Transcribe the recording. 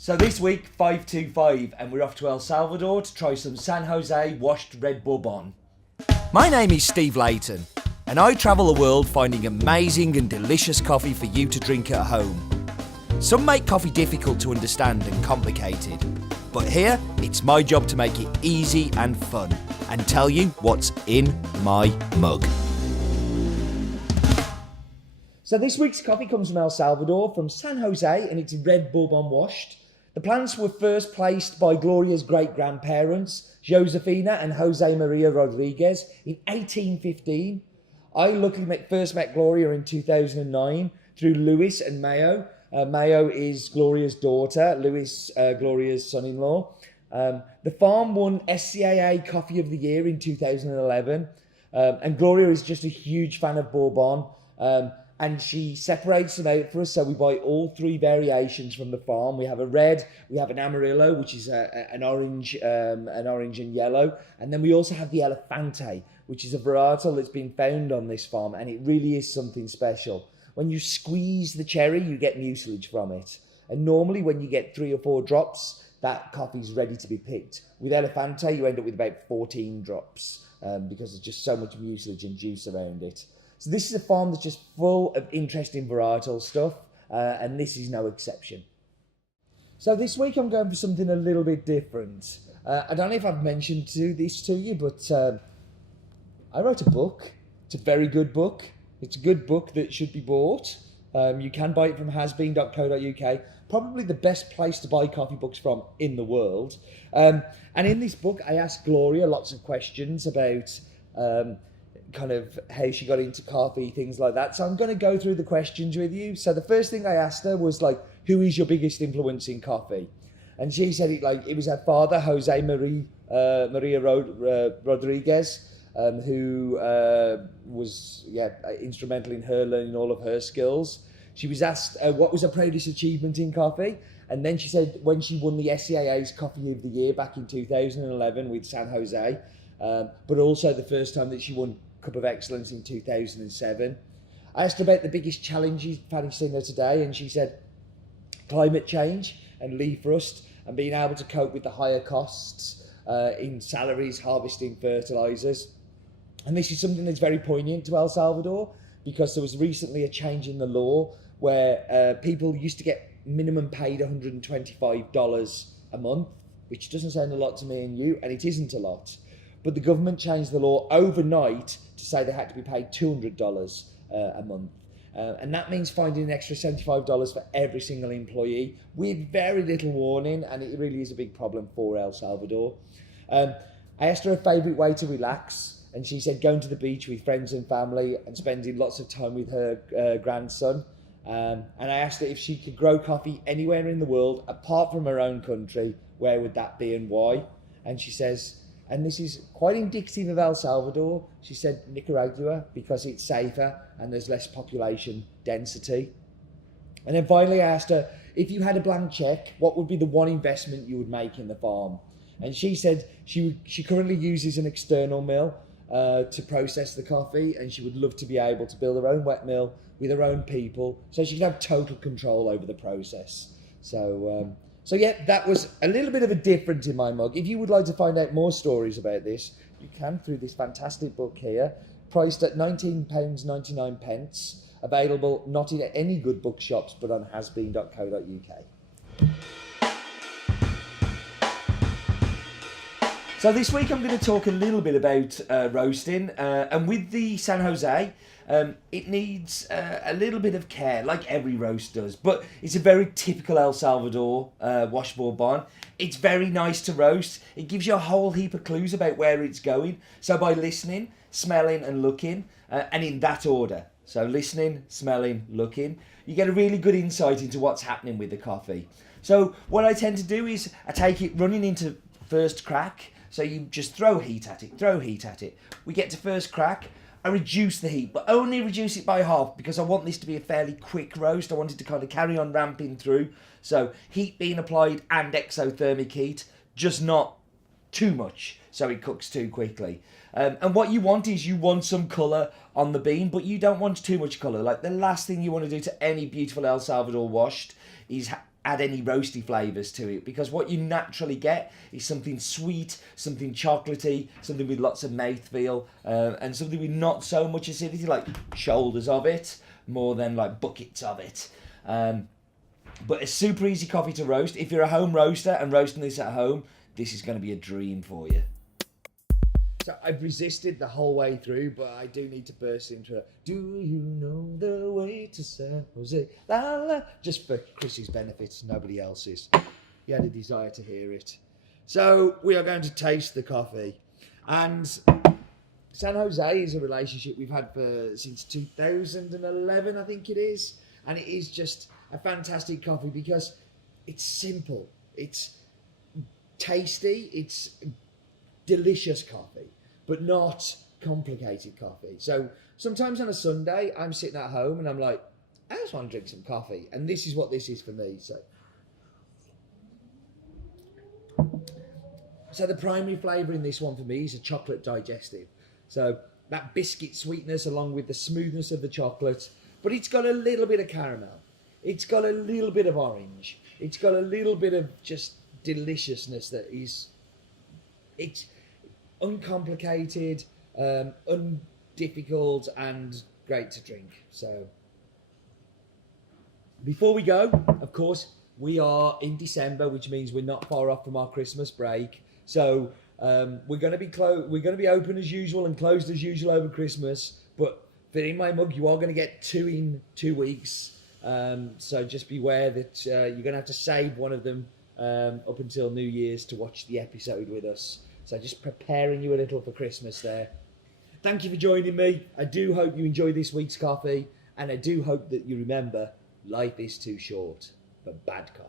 So this week, 525, and we're off to El Salvador to try some San Jose washed red Bourbon. My name is Steve Layton, and I travel the world finding amazing and delicious coffee for you to drink at home. Some make coffee difficult to understand and complicated, but here, it's my job to make it easy and fun, and tell you what's in my mug. So this week's coffee comes from El Salvador, from San Jose, and it's red Bourbon washed. The plants were first placed by Gloria's great-grandparents, Josefina and Jose Maria Rodriguez, in 1815. I luckily first met Gloria in 2009 through Luis and Mayo. Mayo is Gloria's daughter, Luis Gloria's son-in-law. The farm won SCAA Coffee of the Year in 2011, and Gloria is just a huge fan of Bourbon. And she separates them out for us, so we buy all three variations from the farm. We have a red, we have an Amarillo, which is an orange and yellow, and then we also have the Elefante, which is a varietal that's been found on this farm, and it really is something special. When you squeeze the cherry, you get mucilage from it, and normally when you get 3 or 4 drops, that coffee's ready to be picked. With Elefante, you end up with about 14 drops because there's just so much mucilage and juice around it. So this is a farm that's just full of interesting varietal stuff, and this is no exception. So this week I'm going for something a little bit different. I don't know if I've mentioned this to you, but I wrote a book. It's a very good book. It's a good book that should be bought. You can buy it from hasbeen.co.uk, probably the best place to buy coffee books from in the world. And in this book, I asked Gloria lots of questions about kind of how she got into coffee, things like that. So I'm going to go through the questions with you. So the first thing I asked her was like, who is your biggest influence in coffee? And she said it was her father, Jose Maria Rodriguez, who was instrumental in her learning all of her skills. She was asked what was her proudest achievement in coffee, and then she said when she won the SCAA's Coffee of the Year back in 2011 with San Jose, but also the first time that she won Cup of Excellence in 2007. I asked her about the biggest challenge she's facing her today, and she said climate change and leaf rust, and being able to cope with the higher costs in salaries, harvesting fertilizers. And this is something that's very poignant to El Salvador, because there was recently a change in the law where people used to get minimum paid $125 a month, which doesn't sound a lot to me and you, and it isn't a lot. But the government changed the law overnight to say they had to be paid $200 a month. And that means finding an extra $75 for every single employee with very little warning, and it really is a big problem for El Salvador. I asked her her favourite way to relax, and she said going to the beach with friends and family and spending lots of time with her grandson. And I asked her if she could grow coffee anywhere in the world apart from her own country, where would that be and why? And she says, and this is quite indicative of El Salvador, she said Nicaragua, because it's safer and there's less population density. And then finally I asked her, if you had a blank check, what would be the one investment you would make in the farm? And she said she currently uses an external mill to process the coffee, and she would love to be able to build her own wet mill with her own people, so she can have total control over the process. So yeah, that was a little bit of a difference in my mug. If you would like to find out more stories about this, you can through this fantastic book here, priced at £19.99, available not in any good bookshops, but on hasbeen.co.uk. So this week I'm going to talk a little bit about roasting, and with the San Jose, it needs a little bit of care, like every roast does, but it's a very typical El Salvador wash Bourbon. It's very nice to roast. It gives you a whole heap of clues about where it's going. So by listening, smelling and looking, and in that order, so listening, smelling, looking, you get a really good insight into what's happening with the coffee. So what I tend to do is I take it running into first crack. So you just throw heat at it. We get to first crack. I reduce the heat, but only reduce it by half because I want this to be a fairly quick roast. I want it to kind of carry on ramping through. So heat being applied and exothermic heat, just not too much so it cooks too quickly. And what you want is you want some colour on the bean, but you don't want too much colour. Like the last thing you want to do to any beautiful El Salvador washed is add any roasty flavours to it, because what you naturally get is something sweet, something chocolatey, something with lots of mouthfeel, and something with not so much acidity, like shoulders of it, more than like buckets of it. But a super easy coffee to roast. If you're a home roaster and roasting this at home, this is going to be a dream for you. So I've resisted the whole way through, but I do need to burst into it. Do you know the way to San Jose? La la. Just for Chrissy's benefit, nobody else's. He had a desire to hear it. So we are going to taste the coffee. And San Jose is a relationship we've had since 2011, I think it is. And it is just a fantastic coffee because it's simple. It's tasty. It's delicious coffee, but not complicated coffee. So sometimes on a Sunday, I'm sitting at home and I'm like, I just want to drink some coffee. And this is what this is for me. So the primary flavour in this one for me is a chocolate digestive. So that biscuit sweetness along with the smoothness of the chocolate, but it's got a little bit of caramel. It's got a little bit of orange. It's got a little bit of just deliciousness that is, it's uncomplicated, undifficult, and great to drink. So before we go, of course, we are in December, which means we're not far off from our Christmas break. So we're going to be open as usual and closed as usual over Christmas. But for In My Mug, you are going to get 2 in 2 weeks. So just beware that you're going to have to save one of them up until New Year's to watch the episode with us. So just preparing you a little for Christmas there. Thank you for joining me. I do hope you enjoy this week's coffee, and I do hope that you remember life is too short for bad coffee.